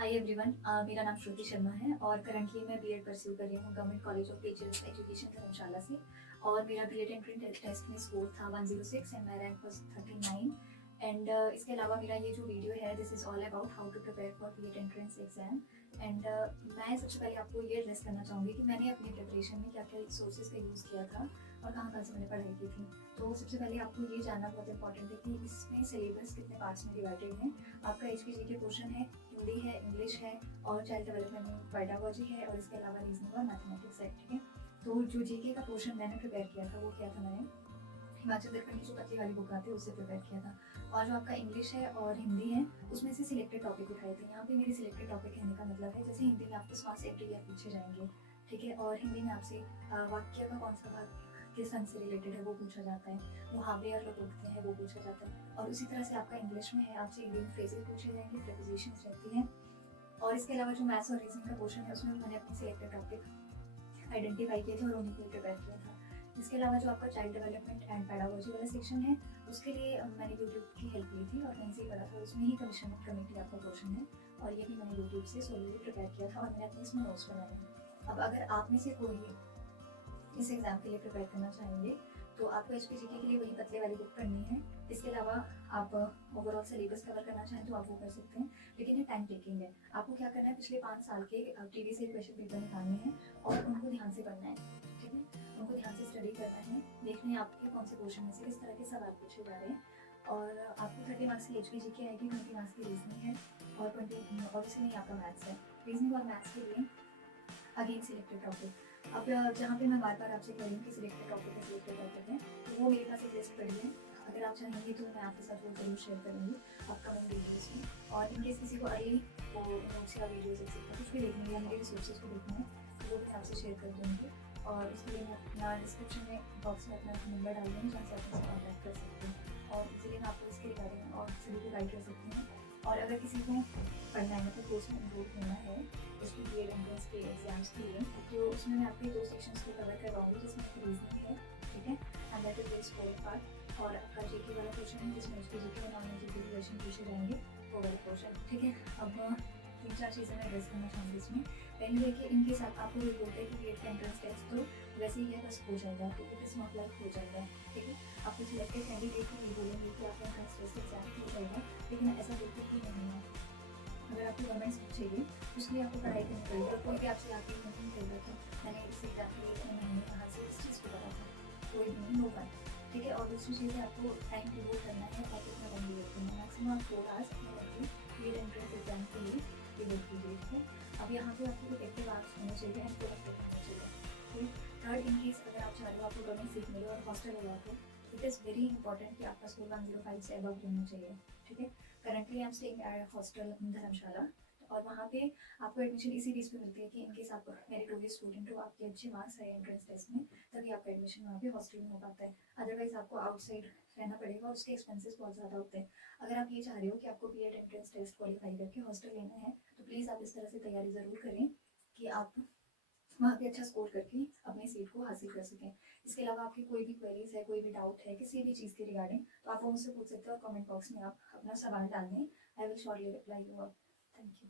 Hi everyone, मेरा नाम श्रुति शर्मा है और करंटली मैं बीएड परस्यू कर रही हूँ government college of teachers education Dharamshala से। और मेरा बीएड एंट्रेंस टेस्ट में स्कोर था 106 and my rank was 39। And इसके अलावा मेरा ये जो वीडियो है this is all about how to prepare for BEd entrance exam. And मैं सबसे पहले आपको ये एड्रेस करना चाहूँगी कि मैंने अपनी प्रिपरेशन में क्या क्या सोर्सेज का यूज़ किया था और कहाँ कहाँ से मैंने पढ़ाई की थी। तो सबसे पहले आपको ये जानना बहुत इंपॉर्टेंट है कि इसमें सिलेबस कितने पार्ट्स में डिवाइडेड है। आपका एचपीजी के पोर्शन है, हिंदी है, इंग्लिश है और चाइल्ड डेवलपमेंट में पेडागोजी है और इसके अलावा रीजनिंग और मैथमेटिक्स है। ठीक है, तो जो जीके का पोर्शन मैंने प्रिपेयर किया था वो क्या था, मैंने हिमाचल दर्पण की जो पतली वाली बुक आती है उससे प्रिपेयर किया था। और जो आपका इंग्लिश है और हिंदी है उसमें से सिलेक्टेड टॉपिक उठाए थे। यहाँ पे मेरी सिलेक्टेड टॉपिक कहने का मतलब है जैसे हिंदी में आपको समास एवरी ईयर पूछे जाएंगे, ठीक है, और हिंदी में आपसे वाक्य का कौन सा भाग किस सन से रिलेटेड है वो पूछा जाता है, मुहावरे और लोग उठते हैं वो पूछा जाता है। और उसी तरह से आपका इंग्लिश में है आपसे इंडियन फ्रेजेस पूछे जाएंगे, प्रीपोजिशंस रहती हैं। और इसके अलावा जो मैथ्स और रीजनिंग का पोर्शन है उसमें मैंने अपने सिलेक्टेड टॉपिक आइडेंटिफाई किए थे और उन्हीं को प्रिपेयर किया था। इसके अलावा जो आपका चाइल्ड डेवलपमेंट एंड पेडागोजी वाला सेक्शन है उसके लिए मैंने यूट्यूब की हेल्प ली थी और कहीं से पढ़ा था, उसमें ही कमीशन कमेटी आपका पोर्शन है और ये भी मैंने यूट्यूब से सोलली प्रिपेयर किया था और मैंने अपने इसमें नोट्स बनाए हैं। अब अगर आप में से कोई इस एग्ज़ाम के लिए प्रिपेयर करना चाहेंगे तो आपको एचपीजीके के लिए वही पतले वाली बुक पढ़नी है। इसके अलावा आप ओवरऑल सिलेबस कवर करना चाहें तो आप वो कर सकते हैं, लेकिन ये टाइम टेकिंग है। आपको क्या करना है, पिछले 5 साल के प्रीवियस ईयर क्वेश्चन पेपर निकालने हैं और उनको ध्यान से पढ़ना है। ठीक है, उनको ध्यान से स्टडी करना है, देखना है आपके कौन से क्वेश्चन में से किस तरह के सवाल पूछे जा रहे हैं। और आपको 30 मार्क्स की एचपीजीके आएगी, 20 मार्क्स की रीजनिंग है और 20 ऑब्वियसली नहीं आपका मैथ्स है। रीजनिंग और मैथ्स के लिए अगेन सिलेक्टेड टॉपिक। अब जहाँ पे मैं बार बार आपसे कह रही हूँ कि सिलेक्टेड टॉपिक है, सिलेक्टेड टॉपिक है, तो वो मेरे पास एक लिस्ट पड़ी है। अगर आप चाहेंगे तो मैं आपके साथ वो जरूर शेयर करूँगी अपकमिंग वीडियोज़ में। और इनकेस किसी को अर्ली वो नोट्स या वीडियोज़ एक्सेट्रा कुछ भी देखनी है या मेरे रिसोर्सेज को देखना है तो वो भी आपसे शेयर कर दूँगी। और उसके लिए मैं अपना डिस्क्रिप्शन में बॉक्स में अपना नंबर डाल दूँगी जहाँ से आप मुझसे कॉन्टैक्ट कर सकते हैं और इसीलिए मैं आपको इसके रिगार्डिंग और सभी को गाइड कर सकती हूँ। और अगर किसी को पढ़ना है मतलब कोर्स में इनरोल होना है इसकी बीएड एंट्रेंस के एग्जाम्स के लिए, तो उसमें मैं आपके 2 सेक्शंस को कवर करवाऊंगी जिसमें एक रीजनिंग है, ठीक है, and that is scoring part, और आपका जीके वाला क्वेश्चन है जिसमें उसके जीके और नॉर्मल जीके के क्वेश्चन पूछे जाएंगे, वो वाला क्वेश्चन। ठीक है, अब 3-4 चीज़ें मैं एड्रेस करना चाहूँगी इसमें। पहली है कि इनकेस आपको ये बोलते हैं कि बीएड का एंट्रेंस टेस्ट तो वैसे ही है, बस हो जाएगा, तो इट इज़ नॉट लाइक हो जाएगा। ठीक है, आपको सिलेक्टेड कैंडिडेट को ये बोलेंगे कि आपका एंट्रेंस टेस्ट एग्जाम हो जाएगा, लेकिन ऐसा बिल्कुल भी नहीं है। अगर आपको गवर्नमेंट सीट चाहिए तो उसके लिए आपको पढ़ाई करनी पड़ेगी और कोई भी आपसे आके नहीं कहेगा कि मैंने इस एग्जाम के लिए इतने महीने कहाँ से इस चीज़ को पढ़ा था, कोई भी नहीं होगा। ठीक है, और दूसरी चीज़ है आपको टाइम डिवोट करना है और कितना टाइम डिवोट करना है, मैक्सिमम आप 4 आवर्स अपने लड़की बीएड एंट्रेंस एग्जाम के लिए डिवोट कीजिए। ठीक है, अब यहाँ पे आपको इफेक्टिव आवर्स होने चाहिए एंड प्रोडक्टिव होने चाहिए। ठीक, थर्ड, इन केस अगर आप चाह रहे हो आपको गवर्नमेंट सीट मिले और हॉस्टल लगा तो इट इज़ वेरी इंपॉर्टेंट कि आपका स्कोर 105 से अबव रहना चाहिए। ठीक है, currently I am staying at hostel in Dharamshala और वहाँ पे आपको एडमिशन इसी बेस पे मिलती है कि इनकेस आप मेरिटोरियस स्टूडेंट हो, आपके अच्छे मार्क्स आए एंट्रेंस टेस्ट में, तभी आपका एडमिशन वहाँ पे हॉस्टल में हो पाता है। अदरवाइज आपको आउटसाइड रहना पड़ेगा और उसके एक्सपेंसेस बहुत ज़्यादा होते हैं। अगर आप ये चाह रहे हो कि आपको बीएड एंट्रेंस टेस्ट क्वालिफाई करके हॉस्टल लेना है तो प्लीज़ आप इस तरह से तैयारी ज़रूर करें कि आप वहाँ पे अच्छा स्कोर करके अपनी सीट को हासिल कर सकें। इसके अलावा आपकी कोई भी क्वेरीज है, कोई भी डाउट है किसी भी चीज़ के रिगार्डिंग, तो आप वो मुझसे पूछ सकते हो और कमेंट बॉक्स में आप अपना सवाल डाल दें। I will shortly reply you all. Thank you.